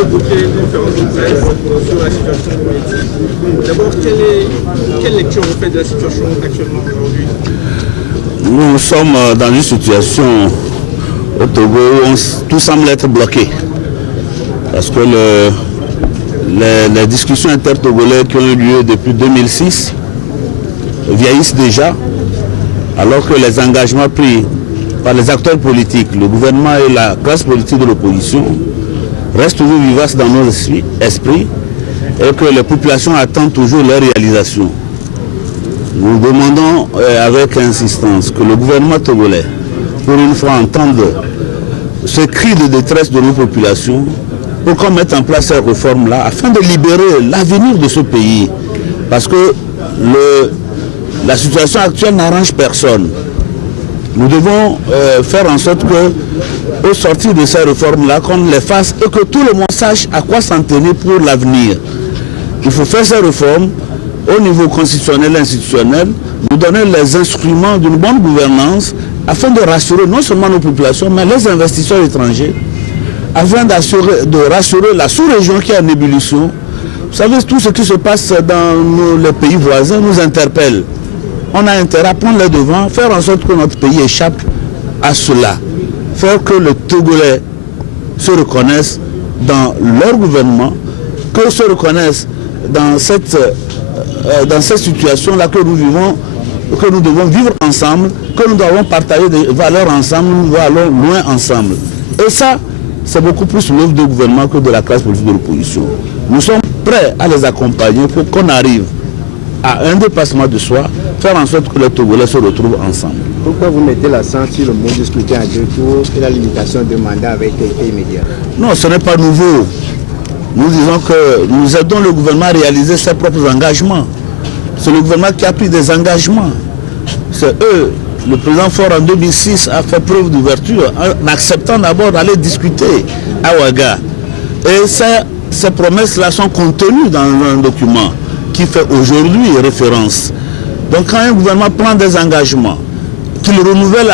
convoqué une conférence de presse sur la situation politique. D'abord, quelle lecture vous faites de la situation actuellement aujourd'hui? Nous sommes dans une situation au Togo où tout semble être bloqué. Parce que les discussions intertogolaises qui ont eu lieu depuis 2006 vieillissent déjà, alors que les engagements pris par les acteurs politiques, le gouvernement et la classe politique de l'opposition restent toujours vivaces dans nos esprits et que les populations attendent toujours leur réalisation. Nous demandons avec insistance que le gouvernement togolais, pour une fois, entende ce cri de détresse de nos populations pour qu'on mette en place ces réformes-là afin de libérer l'avenir de ce pays. Parce que la situation actuelle n'arrange personne. Nous devons faire en sorte que, au sortir de ces réformes-là, qu'on les fasse et que tout le monde sache à quoi s'en tenir pour l'avenir. Il faut faire ces réformes au niveau constitutionnel et institutionnel, nous donner les instruments d'une bonne gouvernance afin de rassurer non seulement nos populations, mais les investisseurs étrangers, afin de rassurer la sous-région qui est en ébullition. Vous savez, tout ce qui se passe dans les pays voisins nous interpelle. On a intérêt à prendre les devants, faire en sorte que notre pays échappe à cela. Faire que les Togolais se reconnaissent dans leur gouvernement, que se reconnaissent dans cette situation-là que nous vivons, que nous devons vivre ensemble, que nous devons partager des valeurs ensemble, nous allons loin ensemble. Et ça, c'est beaucoup plus l'œuvre du gouvernement que de la classe politique de l'opposition. Nous sommes prêts à les accompagner pour qu'on arrive à un dépassement de soi, faire en sorte que les Togolais se retrouvent ensemble. Pourquoi vous mettez l'accent sur le mot de scrutin à 2 tours et la limitation de mandat avec effet immédiat? Non, ce n'est pas nouveau. Nous disons que nous aidons le gouvernement à réaliser ses propres engagements. C'est le gouvernement qui a pris des engagements. C'est eux. Le président Faure en 2006 a fait preuve d'ouverture en acceptant d'abord d'aller discuter à Ouaga. Et ces promesses-là sont contenues dans un document qui fait aujourd'hui référence. Donc quand un gouvernement prend des engagements, qu'il renouvelle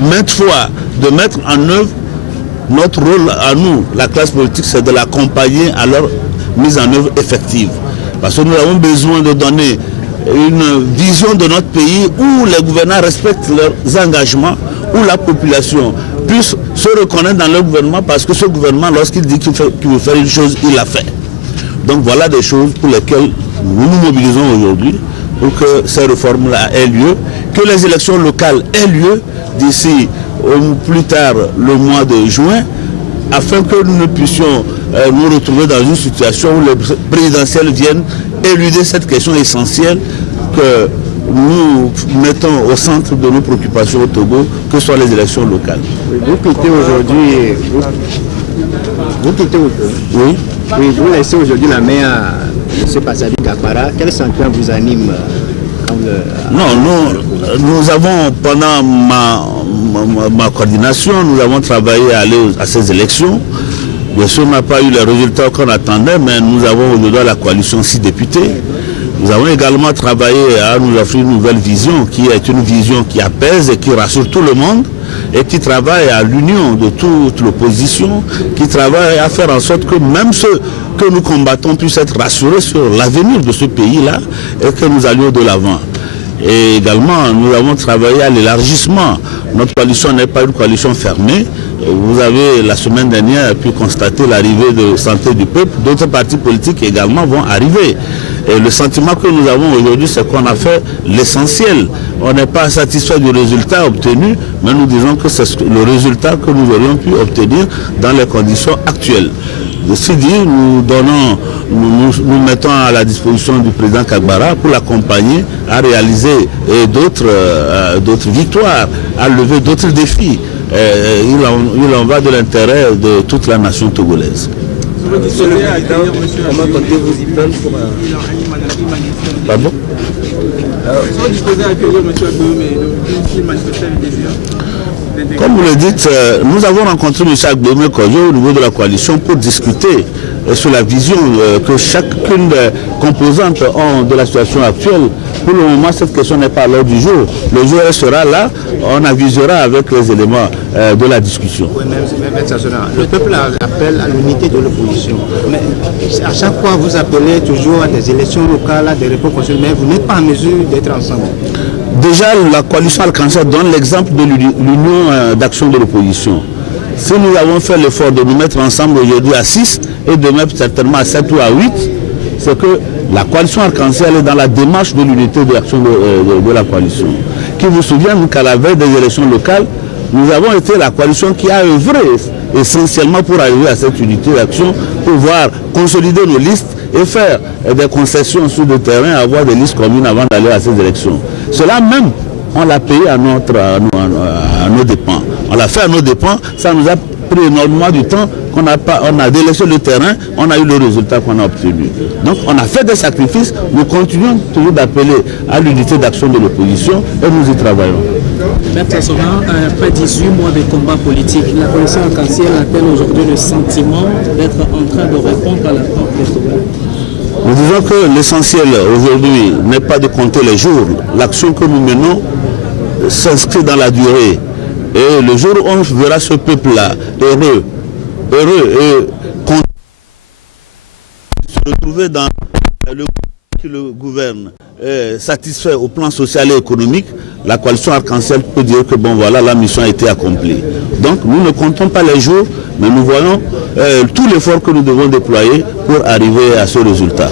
maintes fois de mettre en œuvre, notre rôle à nous, la classe politique, c'est de l'accompagner à leur mise en œuvre effective. Parce que nous avons besoin de donner une vision de notre pays où les gouvernants respectent leurs engagements, où la population puisse se reconnaître dans leur gouvernement parce que ce gouvernement, lorsqu'il dit qu'il veut faire une chose, il l'a fait. Donc voilà des choses pour lesquelles nous nous mobilisons aujourd'hui pour que ces réformes-là aient lieu, que les élections locales aient lieu d'ici au plus tard le mois de juin, afin que nous puissions nous retrouver dans une situation où les présidentielles viennent éluder cette question essentielle que nous mettons au centre de nos préoccupations au Togo, que ce soit les élections locales. Vous quittez aujourd'hui. Oui. Oui, vous laissez aujourd'hui la main à M. Passadi Kapara. Quel sentiment vous anime Non, nous avons, pendant ma coordination, nous avons travaillé à aller à ces élections. Bien sûr, on n'a pas eu les résultats qu'on attendait, mais nous avons aujourd'hui à la coalition 6 députés. Nous avons également travaillé à nous offrir une nouvelle vision, qui est une vision qui apaise et qui rassure tout le monde, et qui travaille à l'union de toute l'opposition, qui travaille à faire en sorte que même ceux que nous combattons puissent être rassurés sur l'avenir de ce pays-là et que nous allions de l'avant. Et également, nous avons travaillé à l'élargissement. Notre coalition n'est pas une coalition fermée. Vous avez, la semaine dernière, pu constater l'arrivée de Santé du Peuple. D'autres partis politiques également vont arriver. Et le sentiment que nous avons aujourd'hui, c'est qu'on a fait l'essentiel. On n'est pas satisfait du résultat obtenu, mais nous disons que c'est le résultat que nous aurions pu obtenir dans les conditions actuelles. Ceci dit, nous mettons à la disposition du président Kagbara pour l'accompagner à réaliser d'autres victoires, à lever d'autres défis. Il en va de l'intérêt de toute la nation togolaise. Comment comptez-vous y prendre pour Pardon? Sont disposés à accueillir M. Agoumé, le manifestant le désir? Comme vous le dites, nous avons rencontré M. Agblomé Kodjo au niveau de la coalition pour discuter sur la vision que chacune des composantes ont de la situation actuelle. Pour le moment, cette question n'est pas à l'ordre du jour. Le jour sera là, on avisera avec les éléments de la discussion. Oui, le peuple appelle à l'unité de l'opposition. Mais à chaque fois, vous appelez toujours à des élections locales, à des réponses constitutionnelles, mais vous n'êtes pas en mesure d'être ensemble. Déjà, la coalition Arc-en-Ciel donne l'exemple de l'union d'action de l'opposition. Si nous avons fait l'effort de nous mettre ensemble aujourd'hui à 6 et demain certainement à 7 ou à 8, c'est que la coalition Arc-en-Ciel est dans la démarche de l'unité d'action de la coalition. Qui vous souvient qu'à la veille des élections locales, nous avons été la coalition qui a œuvré essentiellement pour arriver à cette unité d'action, pour pouvoir consolider nos listes et faire des concessions sur le terrain, avoir des listes communes avant d'aller à ces élections. Cela même, on l'a payé à nos dépens. On l'a fait à nos dépens, ça nous a pris énormément du temps, on a délaissé le terrain, on a eu le résultat qu'on a obtenu. Donc on a fait des sacrifices, nous continuons toujours d'appeler à l'unité d'action de l'opposition et nous y travaillons. Maître Soran, après 18 mois de combat politique, la coalition Arc-en-Ciel a-t-elle aujourd'hui le sentiment d'être en train de répondre à la porte des Togolais? Nous disons que l'essentiel aujourd'hui n'est pas de compter les jours. L'action que nous menons s'inscrit dans la durée. Et le jour où on verra ce peuple-là heureux et content de se retrouver dans le qui le gouverne, satisfait au plan social et économique, la coalition Arc-en-Ciel peut dire que bon voilà, la mission a été accomplie. Donc nous ne comptons pas les jours, mais nous voyons tout l'effort que nous devons déployer pour arriver à ce résultat.